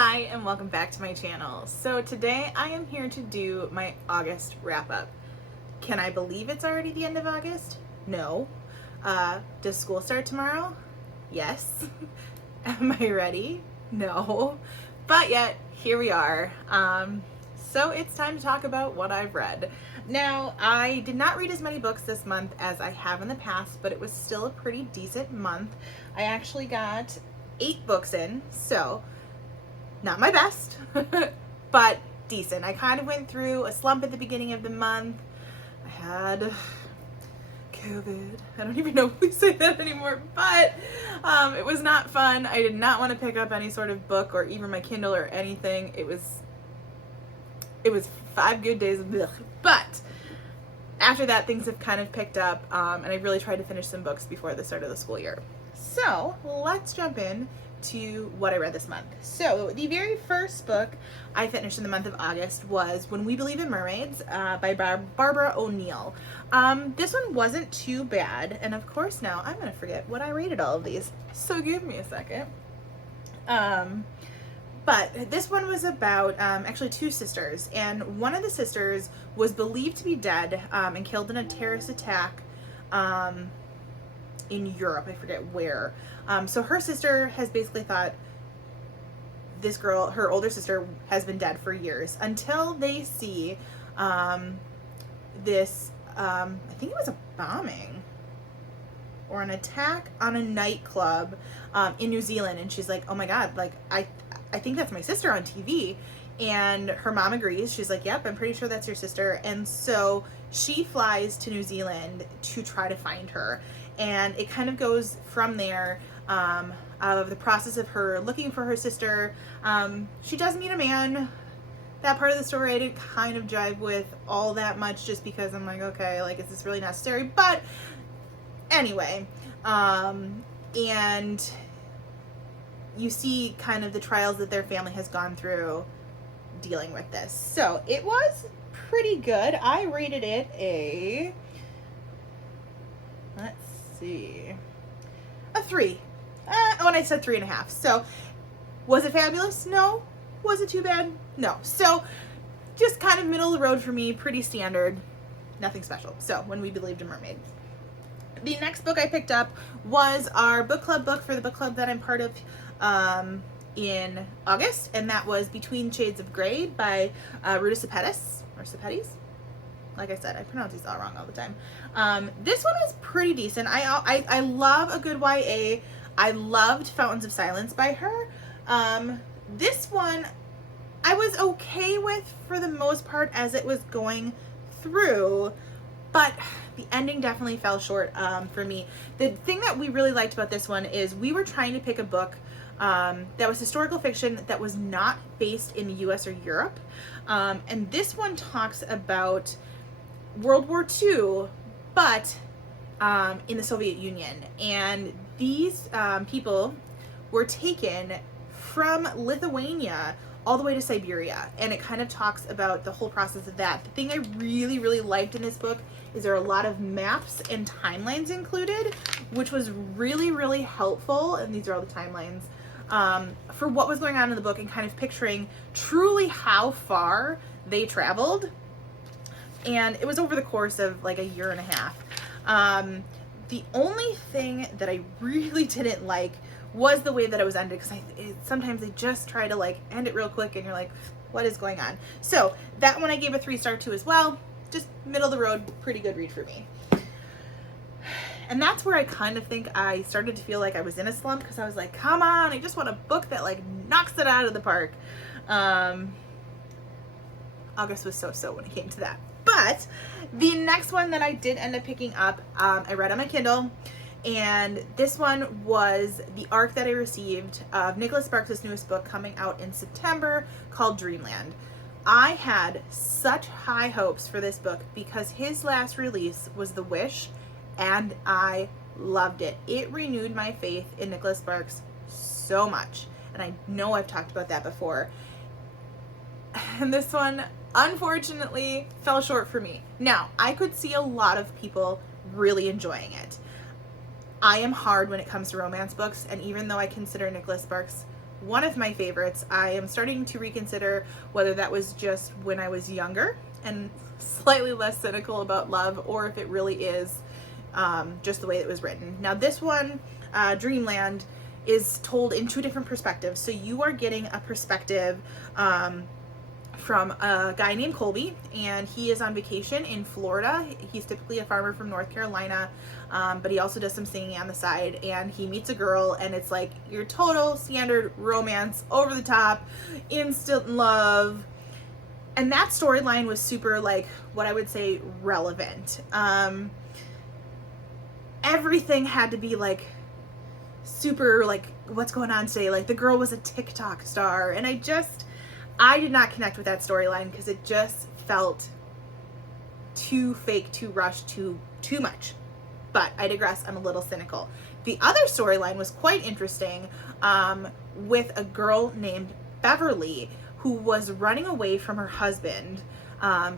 Hi and welcome back to my channel. So today I am here to do my August wrap up. Can I believe it's already the end of August? No. Does school start tomorrow? Yes. Am I ready? No. But yet, here we are. So it's time to talk about what I've read. Now, I did not read as many books this month as I have in the past, but it was still a pretty decent month. I actually got 8 books in, so not my best, but decent. I kind of went through a slump at the beginning of the month. I had COVID. I don't even know if we say that anymore, but it was not fun. I did not want to pick up any sort of book or even my Kindle or anything. It was 5 good days of blech. But after that, things have kind of picked up, and I really tried to finish some books before the start of the school year. So let's jump in to what I read this month. So the very first book I finished in the month of August was When We Believe in Mermaids by Barbara O'Neill. This one wasn't too bad, and of course now I'm gonna forget what I rated all of these, so give me a second. But this one was about actually 2 sisters, and one of the sisters was believed to be dead and killed in a terrorist attack in Europe, I forget where. So her sister has basically thought this girl, her older sister, has been dead for years until they see this, I think it was a bombing or an attack on a nightclub in New Zealand, and she's like, oh my god, like I think that's my sister on TV. And her mom agrees. She's like, yep, I'm pretty sure that's your sister. And so she flies to New Zealand to try to find her. And it kind of goes from there, of the process of her looking for her sister. She does meet a man. That part of the story I didn't kind of jive with all that much, just because I'm like, okay, like, is this really necessary? But anyway, and you see kind of the trials that their family has gone through dealing with this. So it was pretty good. I rated it a, let's see, a 3. And I said 3.5. So was it fabulous? No. Was it too bad? No. So just kind of middle of the road for me, pretty standard, nothing special. So When We Believed in Mermaid. The next book I picked up was our book club book for the book club that I'm part of in August, and that was Between Shades of Grey by Ruta Sepetys, or Sepetys. Like I said, I pronounce these all wrong all the time. This one was pretty decent. I love a good YA. I loved Fountains of Silence by her. This one I was okay with for the most part as it was going through, but the ending definitely fell short for me. The thing that we really liked about this one is we were trying to pick a book that was historical fiction that was not based in the US or Europe. And this one talks about World War II, but in the Soviet Union. And these people were taken from Lithuania all the way to Siberia, and it kind of talks about the whole process of that. The thing I really, really liked in this book is there are a lot of maps and timelines included, which was really, really helpful, and these are all the timelines, for what was going on in the book and kind of picturing truly how far they traveled. And it was over the course of like a year and a half. The only thing that I really didn't like was the way that it was ended, because sometimes they just try to like end it real quick and you're like, what is going on? So that one I gave a 3-star to as well. Just middle of the road, pretty good read for me. And that's where I kind of think I started to feel like I was in a slump, because I was like, come on, I just want a book that like knocks it out of the park. August was so when it came to that. But the next one that I did end up picking up, I read on my Kindle, and this one was the arc that I received of Nicholas Sparks' newest book coming out in September called Dreamland. I had such high hopes for this book because his last release was The Wish, and I loved it. It renewed my faith in Nicholas Sparks so much, and I know I've talked about that before. And this one, unfortunately, fell short for me. Now, I could see a lot of people really enjoying it. I am hard when it comes to romance books, and even though I consider Nicholas Sparks one of my favorites. I am starting to reconsider whether that was just when I was younger and slightly less cynical about love, or if it really is just the way it was written. Now this one, Dreamland, is told in two different perspectives. So you are getting a perspective from a guy named Colby, and he is on vacation in Florida. He's typically a farmer from North Carolina, but he also does some singing on the side, and he meets a girl, and it's like your total standard romance, over the top, instant love. And that storyline was super, like, what I would say, relevant. Everything had to be like super, like, what's going on today? Like, the girl was a TikTok star, and I did not connect with that storyline because it just felt too fake, too rushed, too much. But I digress. I'm a little cynical. The other storyline was quite interesting, with a girl named Beverly who was running away from her husband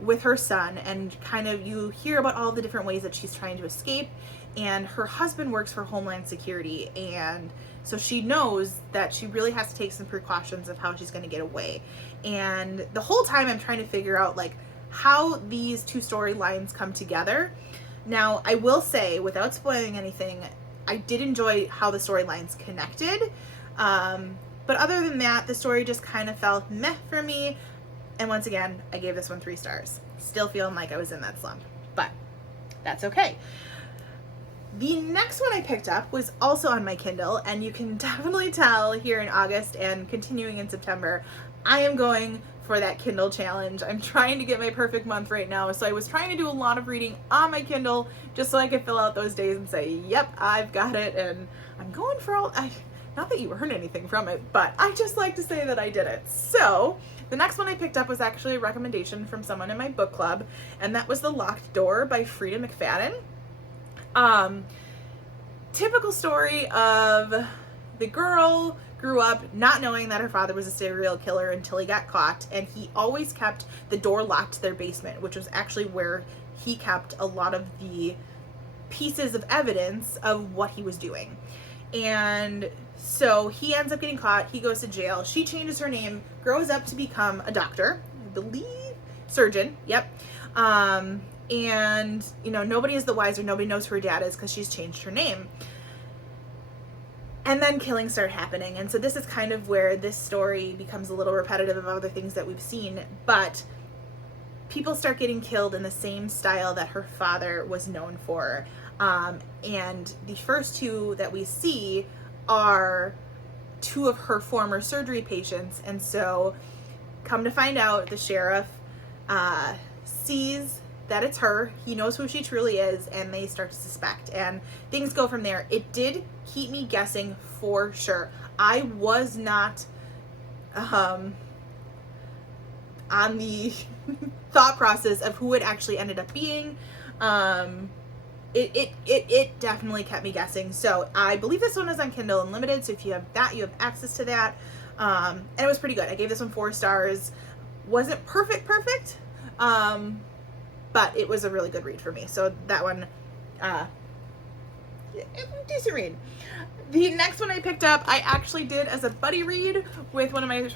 with her son, and kind of you hear about all the different ways that she's trying to escape. And her husband works for Homeland Security, and so she knows that she really has to take some precautions of how she's going to get away. And the whole time I'm trying to figure out, like, how these two storylines come together. Now, I will say, without spoiling anything, I did enjoy how the storylines connected. But other than that, the story just kind of felt meh for me. And once again, I gave this one 3 stars. Still feeling like I was in that slump, but that's okay. The next one I picked up was also on my Kindle, and you can definitely tell here in August and continuing in September, I am going for that Kindle challenge. I'm trying to get my perfect month right now, so I was trying to do a lot of reading on my Kindle just so I could fill out those days and say, yep, I've got it, and I'm going for all... Not that you earned anything from it, but I just like to say that I did it. So the next one I picked up was actually a recommendation from someone in my book club, and that was The Locked Door by Freida McFadden. Typical story of the girl grew up not knowing that her father was a serial killer until he got caught, and he always kept the door locked to their basement, which was actually where he kept a lot of the pieces of evidence of what he was doing. And so he ends up getting caught, he goes to jail, she changes her name, grows up to become a doctor, I believe, surgeon, yep. And, you know, nobody is the wiser, nobody knows who her dad is because she's changed her name. And then killings start happening, and so this is kind of where this story becomes a little repetitive of other things that we've seen, but people start getting killed in the same style that her father was known for. And the first 2 that we see are 2 of her former surgery patients, and so come to find out, the sheriff sees that it's her, he knows who she truly is, and they start to suspect, and things go from there. It did keep me guessing for sure. I was not on the thought process of who it actually ended up being. It definitely kept me guessing. So I believe this one is on Kindle Unlimited, so if you have that, you have access to that. And it was pretty good. I gave this one 4 stars. Wasn't perfect, but it was a really good read for me. So that one, decent read. The next one I picked up, I actually did as a buddy read with one of my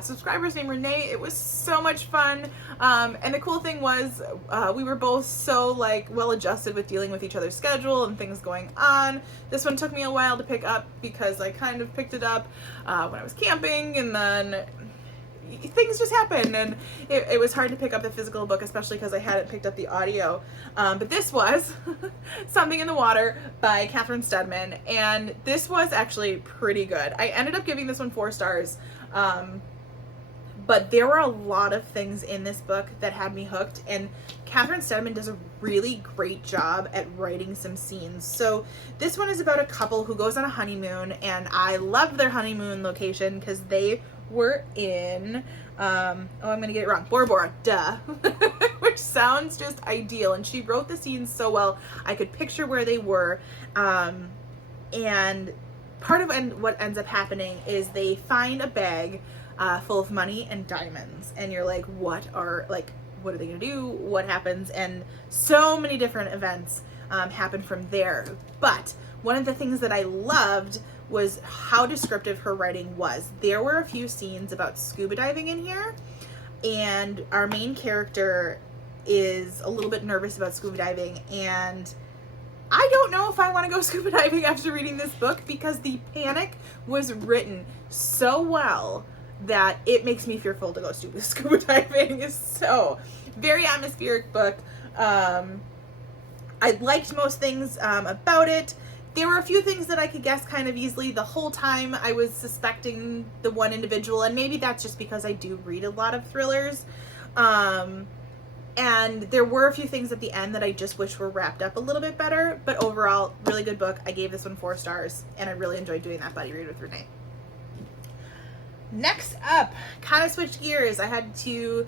subscribers named Renee. It was so much fun. And the cool thing was we were both so, like, well adjusted with dealing with each other's schedule and things going on. This one took me a while to pick up because I kind of picked it up when I was camping, and then things just happened, and it was hard to pick up the physical book, especially because I hadn't picked up the audio. But this was Something in the Water by Steadman, and this was actually pretty good. I ended up giving this one 4 stars, but there were a lot of things in this book that had me hooked, and Steadman does a really great job at writing some scenes. So this one is about a couple who goes on a honeymoon, and I loved their honeymoon location because they were in, I'm gonna get it wrong, Bora Bora, duh, which sounds just ideal, and she wrote the scenes so well, I could picture where they were, and part of what ends up happening is they find a bag full of money and diamonds, and you're like, what are they gonna do, what happens, and so many different events happen from there. But one of the things that I loved was how descriptive her writing was. There were a few scenes about scuba diving in here, and our main character is a little bit nervous about scuba diving, and I don't know if I want to go scuba diving after reading this book, because the panic was written so well that it makes me fearful to go scuba diving. So, very atmospheric book. I liked most things about it. There were a few things that I could guess kind of easily. The whole time I was suspecting the one individual, and maybe that's just because I do read a lot of thrillers. And there were a few things at the end that I just wish were wrapped up a little bit better. But overall, really good book. I gave this one 4 stars, and I really enjoyed doing that buddy read with Renee. Next up, kind of switched gears. I had to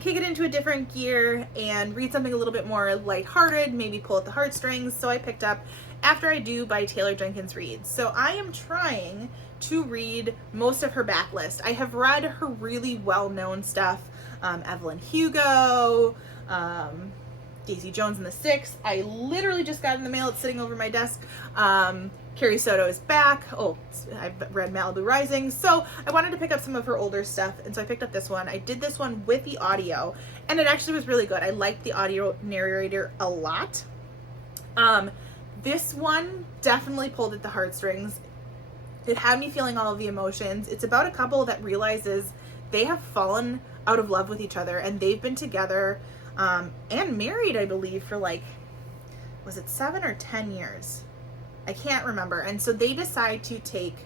kick it into a different gear and read something a little bit more lighthearted, maybe pull at the heartstrings. So I picked up After I Do by Taylor Jenkins Reid. So I am trying to read most of her backlist. I have read her really well-known stuff. Evelyn Hugo, Daisy Jones and the Six. I literally just got in the mail. It's sitting over my desk. Carrie Soto is back. Oh, I've read Malibu Rising. So I wanted to pick up some of her older stuff, and so I picked up this one. I did this one with the audio, and it actually was really good. I liked the audio narrator a lot. This one definitely pulled at the heartstrings. It had me feeling all of the emotions. It's about a couple that realizes they have fallen out of love with each other, and they've been together and married, I believe, for was it 7 or 10 years? I can't remember. And so they decide to take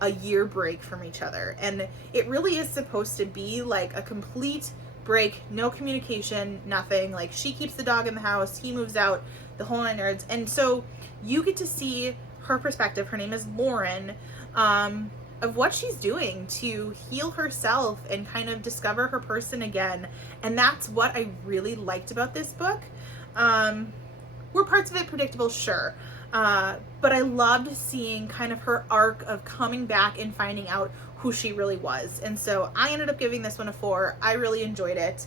a year break from each other, and it really is supposed to be like a complete break, no communication, nothing. Like, she keeps the dog in the house, he moves out, the whole 9 yards. And so you get to see her perspective. Her name is Lauren, of what she's doing to heal herself and kind of discover her person again. And that's what I really liked about this book. Were parts of it predictable? Sure. But I loved seeing kind of her arc of coming back and finding out who she really was. And so I ended up giving this one a 4. I really enjoyed it.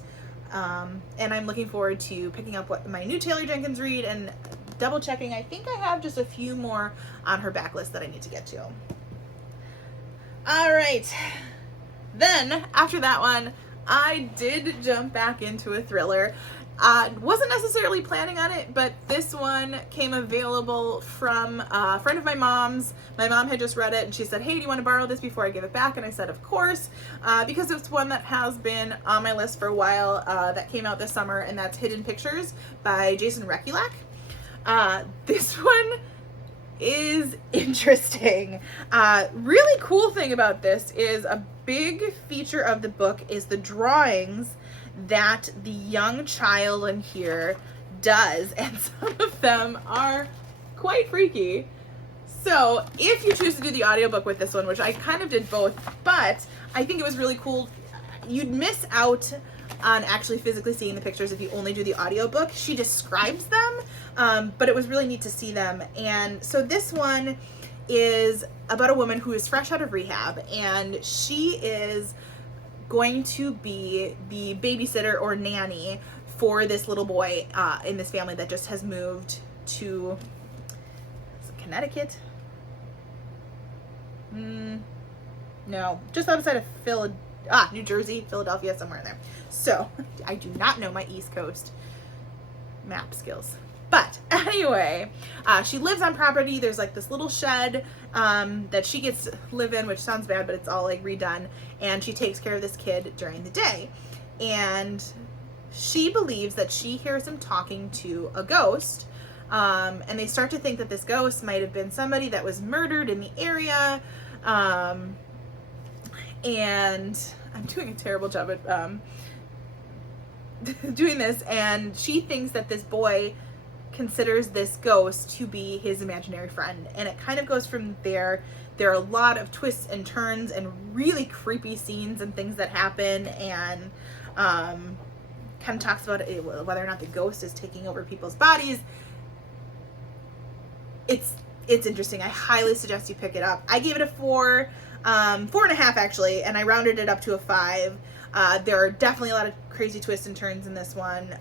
And I'm looking forward to picking up my new Taylor Jenkins read and double checking. I think I have just a few more on her backlist that I need to get to. All right. Then after that one, I did jump back into a thriller. Wasn't necessarily planning on it, but this one came available from a friend of my mom's. My mom had just read it, and she said, hey, do you want to borrow this before I give it back? And I said, of course, because it's one that has been on my list for a while, that came out this summer, and that's Hidden Pictures by Jason Rekulak. This one is interesting. Really cool thing about this is a big feature of the book is the drawings that the young child in here does, and some of them are quite freaky. So if you choose to do the audiobook with this one, which I kind of did both, but I think it was really cool, you'd miss out on actually physically seeing the pictures if you only do the audiobook. She describes them, but it was really neat to see them. And so this one is about a woman who is fresh out of rehab, and she is going to be the babysitter or nanny for this little boy in this family that just has moved to Connecticut. No, just outside of New Jersey, Philadelphia, somewhere in there. So I do not know my East Coast map skills. But anyway, she lives on property. There's like this little shed that she gets to live in, which sounds bad, but it's all like redone. And she takes care of this kid during the day. And she believes that she hears him talking to a ghost. And they start to think that this ghost might have been somebody that was murdered in the area. And I'm doing a terrible job at doing this. And she thinks that this boy considers this ghost to be his imaginary friend, and it kind of goes from there. There are a lot of twists and turns and really creepy scenes and things that happen, and kind of talks about whether or not the ghost is taking over people's bodies. It's interesting. I highly suggest you pick it up. I gave it a 4, 4.5 actually, and I rounded it up to a 5. There are definitely a lot of crazy twists and turns in this one.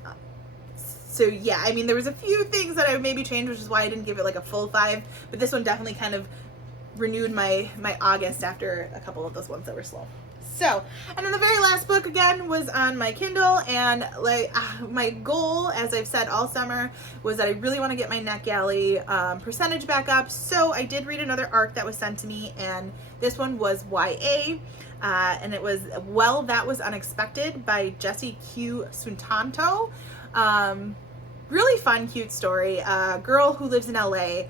So yeah, I mean, there was a few things that I maybe changed, which is why I didn't give it like a full 5, but this one definitely kind of renewed my August after a couple of those ones that were slow. So, and then the very last book again was on my Kindle, and like my goal, as I've said all summer, was that I really want to get my NetGalley percentage back up. So I did read another ARC that was sent to me, and this one was YA, and it was Well, That Was Unexpected by Jessie Q. Sutanto. Really fun, cute story. Girl who lives in LA.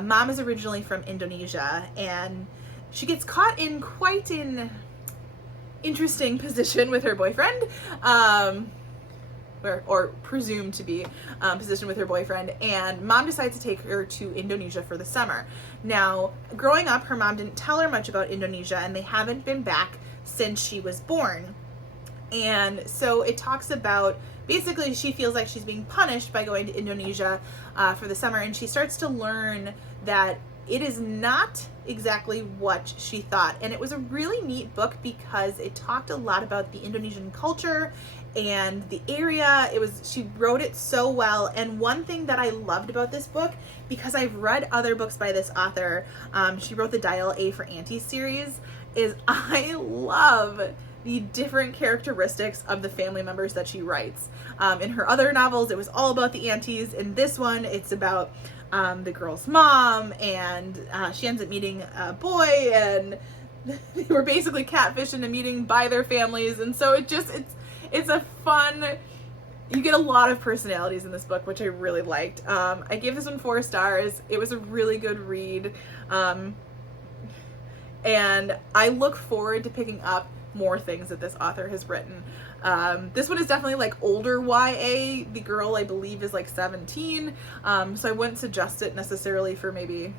Mom is originally from Indonesia, and she gets caught in quite an interesting position with her boyfriend, or presumed to be position with her boyfriend, and mom decides to take her to Indonesia for the summer. Now, growing up, her mom didn't tell her much about Indonesia, and they haven't been back since she was born. And so it talks about, basically she feels like she's being punished by going to Indonesia for the summer, and she starts to learn that it is not exactly what she thought. And it was a really neat book because it talked a lot about the Indonesian culture and the area. She wrote it so well. And one thing that I loved about this book, because I've read other books by this author, she wrote the Dial A for Auntie series, is I love the different characteristics of the family members that she writes. In her other novels, it was all about the aunties. In this one, it's about the girl's mom, and she ends up meeting a boy, and they were basically catfished into meeting by their families. And so it's a fun, you get a lot of personalities in this book, which I really liked. I gave this one 4 stars. It was a really good read, and I look forward to picking up more things that this author has written. This one is definitely like older YA. The girl, I believe, is like 17, so I wouldn't suggest it necessarily for maybe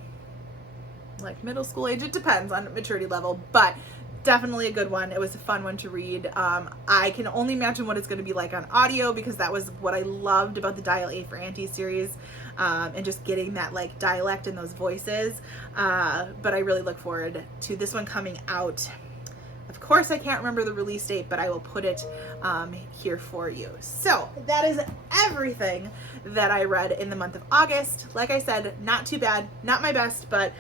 like middle school age. It depends on maturity level, but definitely a good one. It was a fun one to read. I can only imagine what it's going to be like on audio, because that was what I loved about the Dial A for Auntie series, and just getting that like dialect and those voices. But I really look forward to this one coming out. Of course, I can't remember the release date, but I will put it here for you. So that is everything that I read in the month of August. Like I said, not too bad, not my best, but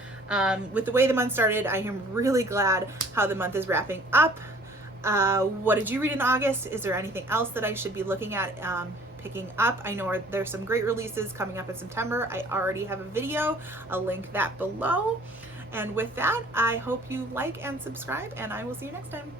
with the way the month started, I am really glad how the month is wrapping up. What did you read in August? Is there anything else that I should be looking at picking up? I know there's some great releases coming up in September. I already have a video. I'll link that below. And with that, I hope you like and subscribe, and I will see you next time.